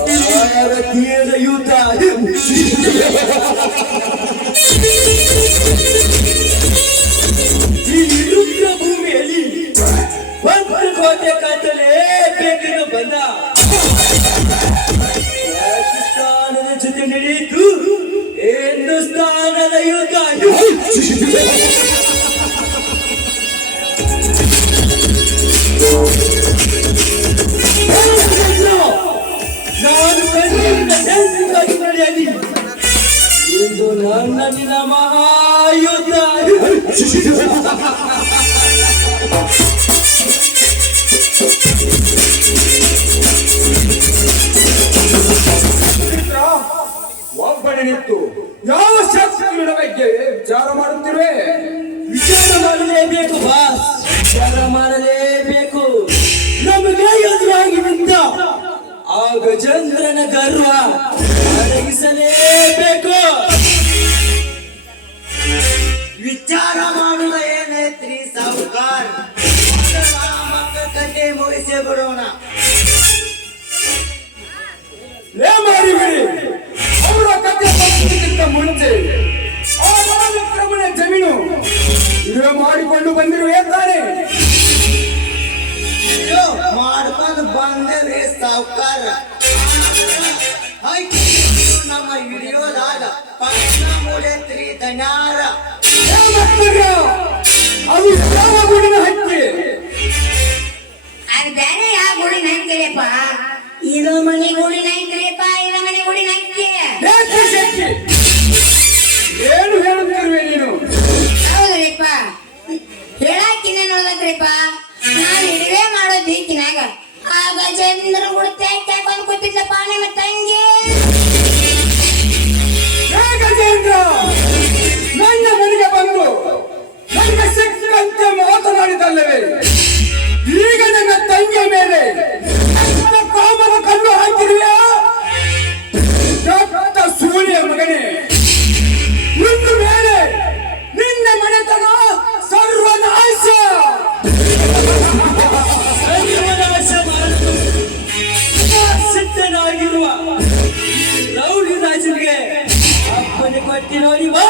ಭಾರತೀಯದ ಯುದ್ಧ ಈ ರುದ್ರ ಭೂಮಿಯಲ್ಲಿ ಒಂದು ಕೋಟೆ ಕಟ್ಟಲೇಬೇಕೆಂದು ಬಂದ ಪಾಕಿಸ್ತಾನದ ಜೊತೆ ನಡೆಯಿತು ಹಿಂದೂಸ್ತಾನದ ಯುದ್ಧ. ನಾನು ನಡೆಯಲಿ ಇಂದು ನನ್ನಿನ ಮಹಾಯುದ್ಧ. ಒಬ್ಬನೇ ನಿಂತು ಯಾವ ಶಾಸಕರ ಬಗ್ಗೆ ವಿಚಾರ ಮಾಡುತ್ತಿರುವೆ? ವಿಚಾರ ಮಾಡಲೇಬೇಕು ಬಾಸ್, ವಿಚಾರ ಮಾಡಲೇಬೇಕು. ನಮಗೆ ಎದುರಾಗಿ ನಿಂತ ಆ ಗಜೇಂದ್ರನ ಗರ್ವ ಅಡಗಿಸಲೇಬೇಕು. ವಿಚಾರ ಮಾಡುವ ಏನೈತ್ರಿ ಸಾವುಕಾರ? ಮಕ್ಕಳ ಕತೆ ಮುಗಿಸೇ ಬಿಡೋಣ. ಮಾಡಿಬಿಡಿ ಅವರ ಕತೆ ಮುಗಿಸಕ್ಕಿಂತ ಮುಂಚೆ ಆ ವಿಕ್ರಮನ ಜಮೀನು ಇದುವೇ ಮಾಡಿಕೊಂಡು ಬಂದಿರುವೆ ತಾನೆ? ಮಾಡ್ಕೊಂಡು ಬಂದೇವ್ರಿ ಸಾವುಕಾರ. ನಮ್ಮ ಹಿಡಿಯೋದಾಗ ಪಕ್ಷ ಮೂಡೈತ್ರಿ ದನ್ಯಾರ. ಅದು ಯಾವ ಗುಡಿನ ಹಕ್ಕಿ? ಅದು ಬೇರೆ ಯಾವ ಗುಡಿನ ಹಕ್ಕಿರಪ್ಪ? ಇದು ಮನೆ ಗುಡಿನ ಹಕ್ಕಿರಪ್ಪ, ಇದು ಮನೆ ಗುಡಿನ ಹಕ್ಕಿ. ಏನು ಹೇಳುತ್ತಿರುವೆ ನೀನು? ಹೌದ್ರಿಪ್ಪ, ಹೇಳಾಕಿನ ನೋಡದ್ರಿಪ್ಪ. ನಾನು ಹಿಡಿವೆ ಮಾಡೋ ದೀಕಿನಾಗ ಆ ಗಜೇಂದ್ರ ಗುಡ್ತೆ ಹಾಕೊಂಡು ಕೂತಿದ್ಲಪ್ಪ ನಿಮ್ಮ ತಂಗಿ. ಗಜೇಂದ್ರ ನನ್ನ ಮನೆಗೆ ಬಂದು ನನಗೆ ಸಿಕ್ಕಂತೆ ಮಾತನಾಡಿದಲ್ಲವೇ? ಈಗ ನನ್ನ ತಂಗಿಯ ಮೇಲೆ ಕಾಮನ ಕಲ್ಲು ಹಾಕಿರುವೆ? ಸೂರ್ಯ ಮಗನೇ, ನಿನ್ನ ಮೇಲೆ ನಿನ್ನ ಮನೆತನ ಸರ್ವನಾಶ. ಸರ್ವನಾಶ ಮಾಡಲು ಸಿದ್ಧನಾಗಿರುವ ರೌಡಿ ರಾಜನಿಗೆ ಅಪ್ಪನೆ ಕೊಟ್ಟಿ ನೋಡಿ ಬಾ.